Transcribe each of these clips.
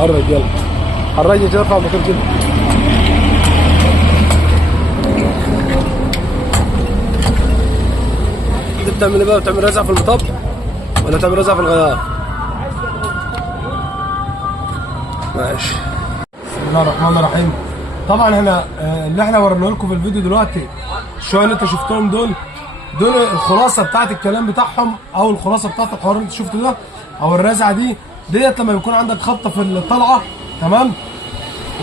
حرك يلا، حركني كده، ارفع الموتور كده. انت بتعمل ايه بقى؟ بتعمل رزع في المطب ولا بتعمل رزع في الغيار؟ ماشي. بسم الله الرحمن الرحيم. طبعا احنا اللي احنا وريناه لكم في الفيديو دلوقتي الشويه اللي انت شفتهم دول الخلاصه بتاعت الكلام بتاعهم، او الخلاصه بتاعت الحوار اللي انت شفته ده، او الرزعه ديت لما يكون عندك خبطه في الطلعه، تمام،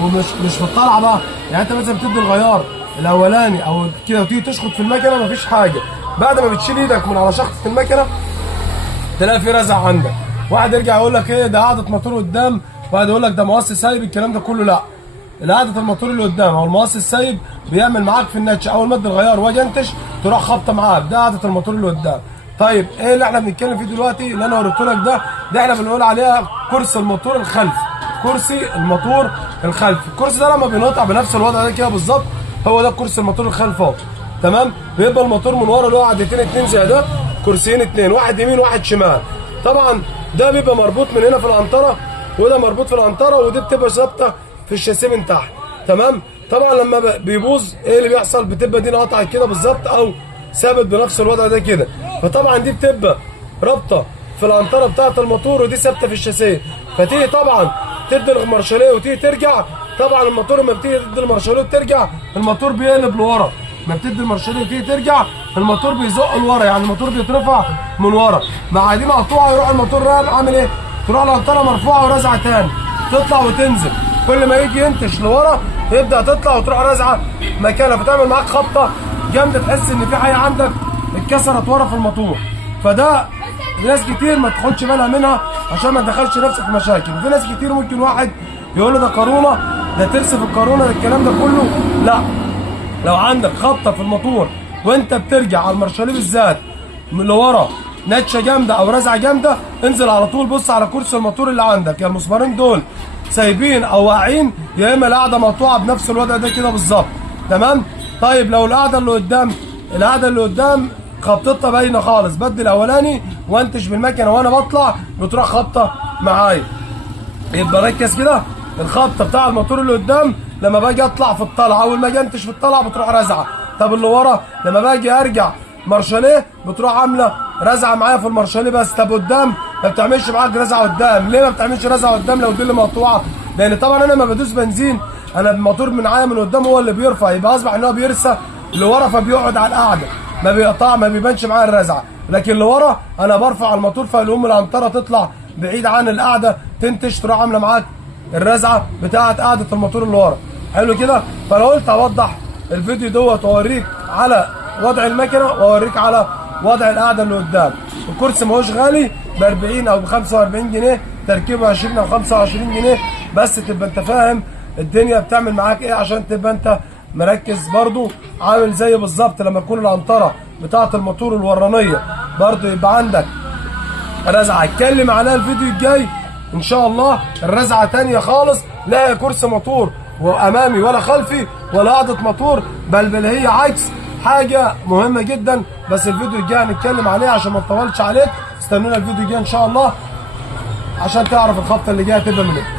ومش في الطلعه بقى، يعني انت مثلا بتدي الغيار الاولاني او كده وتيجي تشخط في المكنه مفيش حاجه، بعد ما بتشيل ايدك من على شخصه المكنه تلاقي في رزع عندك. واحد يرجع يقول لك ايه ده قعده موتور قدام، واحد يقول لك ده مقص سايب، الكلام ده كله لا. قعده الموتور اللي قدام او المقص السايب بيعمل معاك في النتش، اول ما ادي الغيار واجي انتش تروح خابطه معاك، ده قعده الموتور اللي قدام. طيب ايه اللي احنا بنتكلم فيه دلوقتي اللي انا وريته لك ده احنا بنقول عليها كرسي الموتور الخلفي. كرسي الموتور الخلفي، الكرسي ده لما بينقطع بنفس الوضع ده كده بالظبط، هو ده كرسي الموتور الخلفي اهو، تمام. بيبقى الموتور من ورا له قعدتين اتنين زي ده، كرسيين اتنين، واحد يمين واحد شمال. طبعا ده بيبقى مربوط من هنا في العنطره، وده مربوط في العنطره، ودي بتبقى ثابته في الشاسيه من تحت، تمام. طبعا لما بيبوظ ايه اللي بيحصل؟ بتبقى دي قطعت كده بالظبط او ثابت بنفس الوضع ده كده، فطبعا دي بتبقى رابطه في العنطره بتاعه الموتور، ودي ثابته في الشاسيه. فتيجي طبعا تدي المارشاليه وتيجي ترجع، طبعا الموتور لما بتيجي تدي المارشاليه وترجع الموتور بيقلب لورا، ما بتدي المارشاليه وتيجي ترجع الموتور بيزق لورا، يعني الموتور بيترفع من ورا. مع دي مقطوعه يروح الموتور عامل ايه؟ تروح العنطره مرفوعه ورازعه تاني، تطلع وتنزل، كل ما يجي ينتش لورا يبدا تطلع وتروح رازعه مكانها، فتعمل معاك خبطه جامده، تحس ان في حاجه عندك اتكسرت ورا في الموتور. فده ناس كتير ما تاخدش بالها منها عشان ما تدخلش نفسك في مشاكل. وفي ناس كتير ممكن واحد يقول له ده قارونه، ده ترس في القارونه، ده الكلام ده كله لا. لو عندك خبطه في الموتور وانت بترجع على المارشاليه بالذات من لورا نتشه جامده او رزعه جامده، انزل على طول بص على كرسي الموتور اللي عندك، يا المسمارين دول سايبين او واقعين، يا اما القاعده مقطوعه بنفس الوضع ده كده بالظبط، تمام. طيب لو القاعده اللي قدام خبطتها باينه خالص، بدي الاولاني وانتش بالمكنه وانا بطلع بتروح خبطه معايا. يبقى ركز كده، الخبطه بتاع الموتور اللي قدام لما باجي اطلع في الطلعه، اول ما اجي انتش في الطلعه بتروح رزعه. طب اللي ورا لما باجي ارجع مارشاليه بتروح عامله رزعه معايا في المارشاليه بس. طب قدام ما بتعملش معاك رزعه قدام، ليه ما بتعملش رزعه قدام لو دي اللي مقطوعه؟ لان طبعا انا لما بدوس بنزين انا الموتور من معايا من قدام هو اللي بيرفع، يبقى اصبح ان هو بيرسى اللي ورا فبيقعد على القعده، ما بيقطع، ما بيبانش معايا الرزعه. لكن اللي ورا انا برفع الموتور فالام العنطره تطلع بعيد عن القعده، تنتش تروح عامله معاك الرزعه بتاعت قعده الموتور اللي ورا. حلو كده. فانا قلت اوضح الفيديو دوت واوريك على وضع المكنه واوريك على وضع القعده اللي قدام. الكرسي ماهوش غالي، ب 40 او ب 45 جنيه، تركيبه 20 او 25 جنيه، بس تبقى انت فاهم الدنيا بتعمل معاك ايه عشان تبقى انت مركز. برضو عامل زي بالظبط لما تكون العنطره بتاعه الموتور الورانيه برضو يبقى عندك رزعه، اتكلم عليها الفيديو الجاي ان شاء الله. الرزعه تانيه خالص، لا كرسي موتور وامامي ولا خلفي ولا قعده موتور، بل هي عكس، حاجه مهمه جدا. بس الفيديو الجاي هنتكلم عليها عشان ما نطولش عليك، استنونا الفيديو الجاي ان شاء الله عشان تعرف الخبطه اللي جايه هتبقى من ايه.